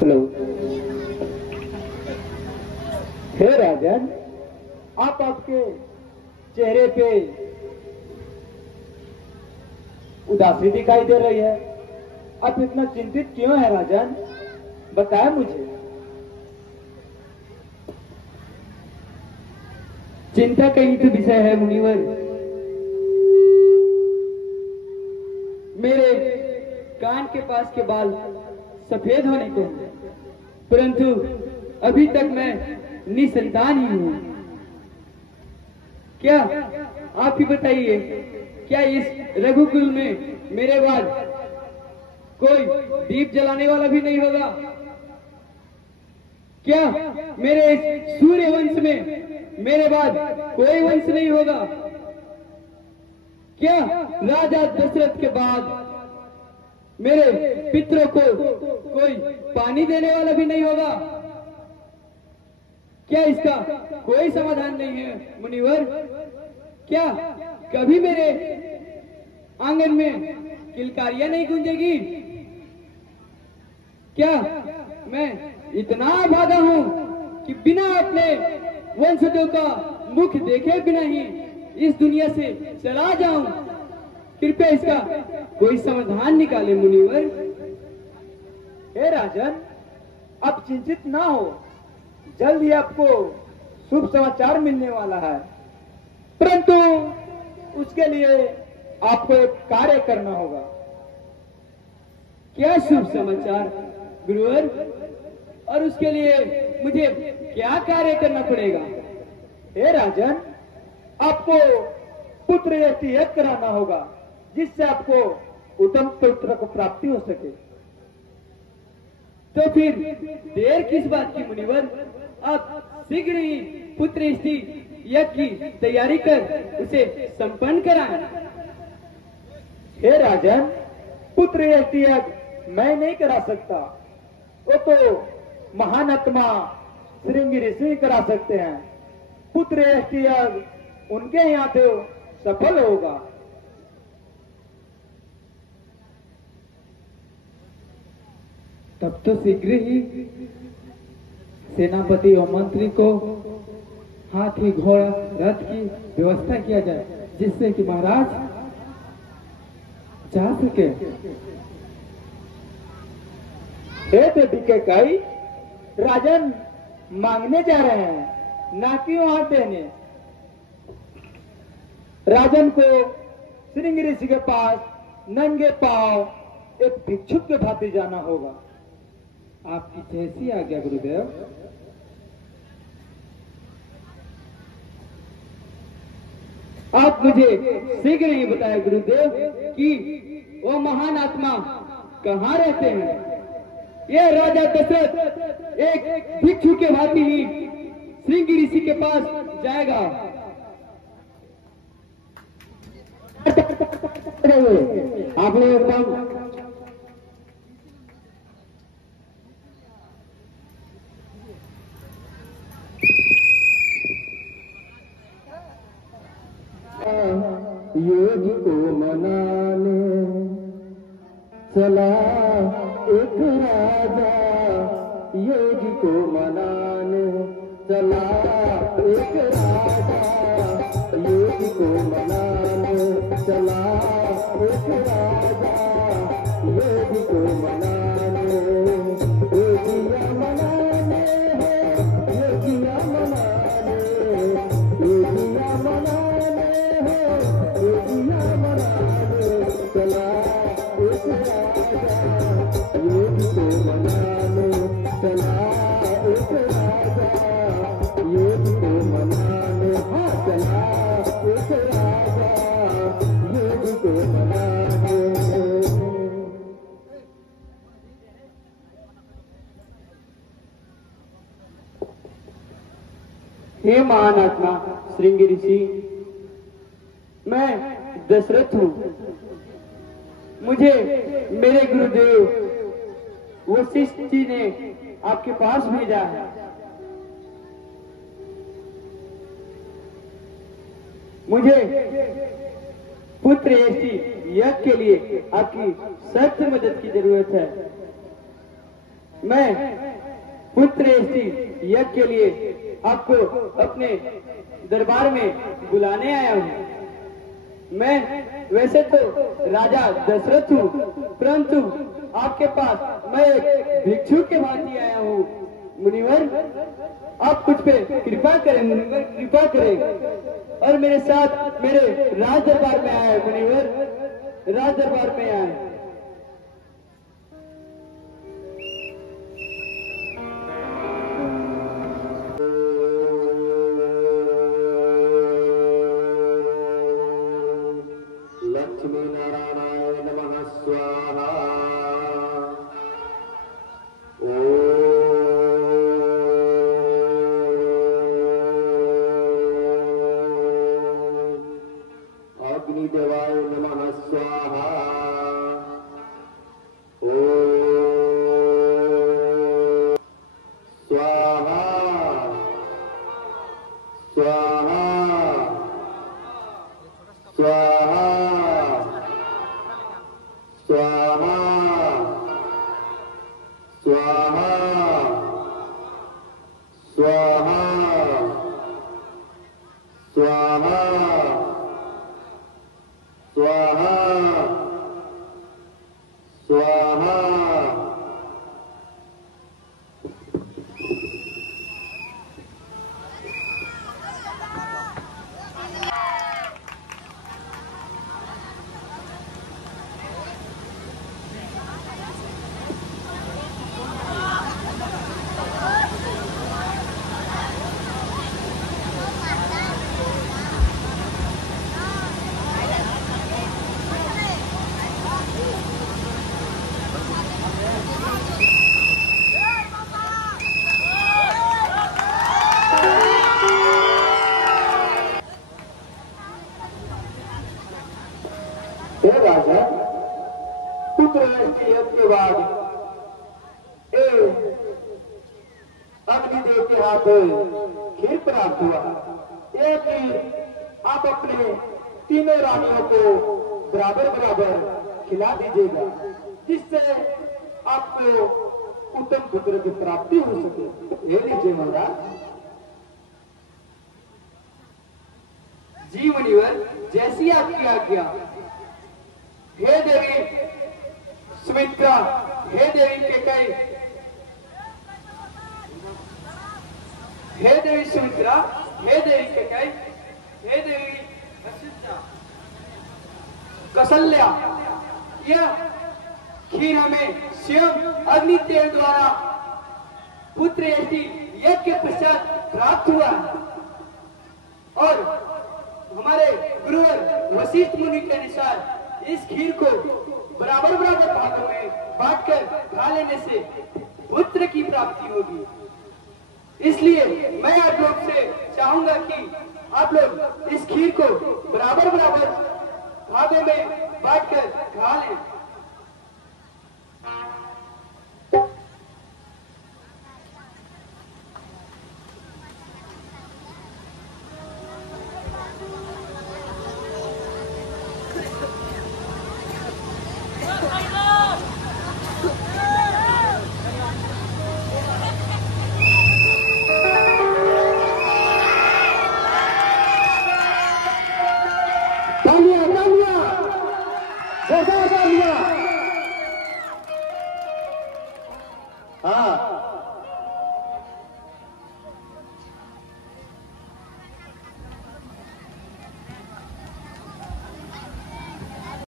Hello. हे राजन, आपके चेहरे पे उदासी दिखाई दे रही है। आप इतना चिंतित क्यों है राजन? बताए मुझे। चिंता का ही तो विषय है मुनिवर। मेरे कान के पास के बाल सफेद होने को हैं, परंतु अभी तक मैं निसंतान ही हूं। क्या आप ही बताइए, क्या इस रघुकुल में मेरे बाद कोई दीप जलाने वाला भी नहीं होगा? क्या मेरे इस सूर्य वंश में मेरे बाद कोई वंश नहीं होगा? क्या राजा दशरथ के बाद मेरे पितरों को कोई पानी देने वाला भी नहीं होगा? क्या इसका कोई समाधान नहीं है मुनिवर? क्या कभी मेरे आंगन में किलकारियां नहीं गूंजेगी? क्या मैं इतना भागा हूं कि बिना अपने वंशजों का मुख देखे बिना ही इस दुनिया से चला जाऊं? कृपया इसका कोई समाधान निकाले मुनिवर। हे राजन, आप चिंतित ना हो, जल्द ही आपको शुभ समाचार मिलने वाला है। परंतु उसके लिए आपको एक कार्य करना होगा। क्या शुभ समाचार गुरुवर? और उसके लिए मुझे क्या कार्य करना पड़ेगा? हे राजन, आपको पुत्र यज्ञ कराना होगा, जिससे आपको उत्तम पुत्र को प्राप्ति हो सके। तो फिर देर किस बात की मुनिवर? आप शीघ्र ही पुत्र यज्ञ की तैयारी कर उसे संपन्न कराएं। हे राजन, पुत्र यज्ञ मैं नहीं करा सकता, वो तो महान आत्मा श्रृंगी ऋषि करा सकते हैं। पुत्र यज्ञ उनके यहाँ तो सफल होगा। तब तो शीघ्र ही सेनापति और मंत्री को हाथी घोड़ा रथ की व्यवस्था किया जाए, जिससे कि महाराज जा सके। हे देवी के कई राजन मांगने जा रहे हैं, ना कि वहां देने। राजन को श्रृंगी ऋषि के पास नंगे पांव एक भिक्षुक के भांति जाना होगा। आपकी जैसी आज्ञा गुरुदेव। आप मुझे शीघ्र ही बताएं गुरुदेव कि वो महान आत्मा कहाँ रहते हैं। यह राजा दशरथ एक भिक्षु के भांति ही श्रृंगी ऋषि के पास जाएगा। आपने एकदम योगी को मनाने चला एक राजा, योगी को मनाने चला एक राजा, योगी को मनाने चला एक राजा, योगी को मनाने, योगिया मनाने है, योगिया मनाने, योगिया मनाने है, योगिया मनाने चला एक राजा, योगी को मनाने चला एक राजा, योगी को मनाने चला एक राजा, योगी को मनाने। हे महान आत्मा श्रृंगी ऋषि, मैं दशरथ हूं। मुझे मेरे गुरुदेव वशिष्ठ जी ने आपके पास भेजा है। मुझे पुत्र यज्ञ के लिए आपकी सख्त मदद की जरूरत है। मैं पुत्र यज्ञ के लिए आपको अपने दरबार में बुलाने आया हूँ। मैं वैसे तो राजा दशरथ हूँ, परंतु आपके पास मैं एक भिक्षु के भांति आया हूँ। मुनिवर, आप कुछ पे कृपा करें। मुनिवर, कृपा करें और मेरे साथ मेरे राज दरबार में आए। मुनिवर, राज दरबार में आए। लक्ष्मी नारायणाय नमः स्वाहा। अग्निदेवाय नमः स्वाहा। स्वाहा स्वाहा स्वाहा स्वाहा स्वाहा स्वाहा स्वाहा स्वाहा स्वाहा। हे राजा, पुत्र यज्ञ के बाद अग्निदेव के हाथ खीर प्राप्त हुआ। यह खीर आप अपने तीनों रानियों को बराबर बराबर खिला दीजिएगा, जिससे आपको उत्तम पुत्र की प्राप्ति हो सके। ये लीजिए महाराज। जी मुनिवर, जैसी आपकी आज्ञा। हे देवी सुमित्रा, हे देवी कैकेयी, हे देवी सुमित्रा, हे देवी कैकेयी, हे देवी वशिष्ठा, कौसल्या, यह खीर हमें स्वयं अग्निदेव द्वारा पुत्र यज्ञ के पश्चात प्राप्त हुआ और हमारे गुरुवर वशिष्ठ मुनि के अनुसार इस खीर को बराबर बराबर भागों में बांटकर खा लेने से पुत्र की प्राप्ति होगी। इसलिए मैं आप लोग से चाहूंगा कि आप लोग इस खीर को बराबर बराबर भागों में बांटकर खा लें। हाँ,